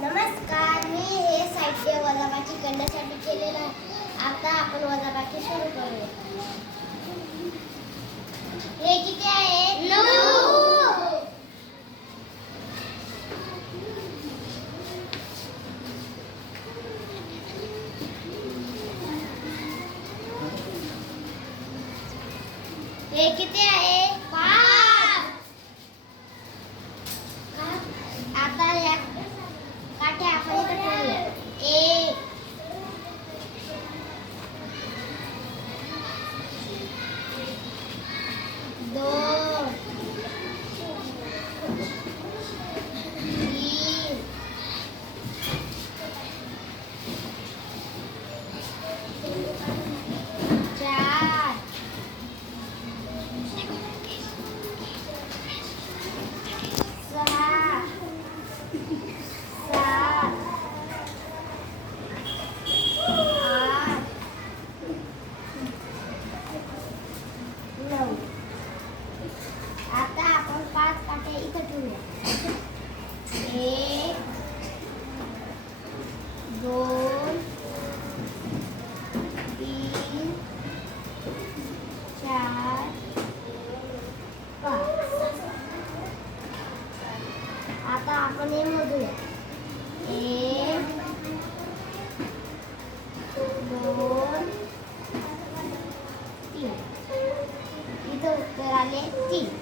नमस्कार, मी हे साहित्य वजाबाकी करण्यासाठी केलेलं आहे. आता आपण वजाबाकी सुरू करूया. हे किती आहे? 9. हे किती आहे? 5. आता या काठ्या आपण इथे ठेवूया. 1 2 3 4 6 7 8 9. आता आपण 5 काठ्या इथे ठेवूया. 1 2 3 4 5. आता आपण हे मोजूया. 1 2 3. इथं उत्तर आले 3.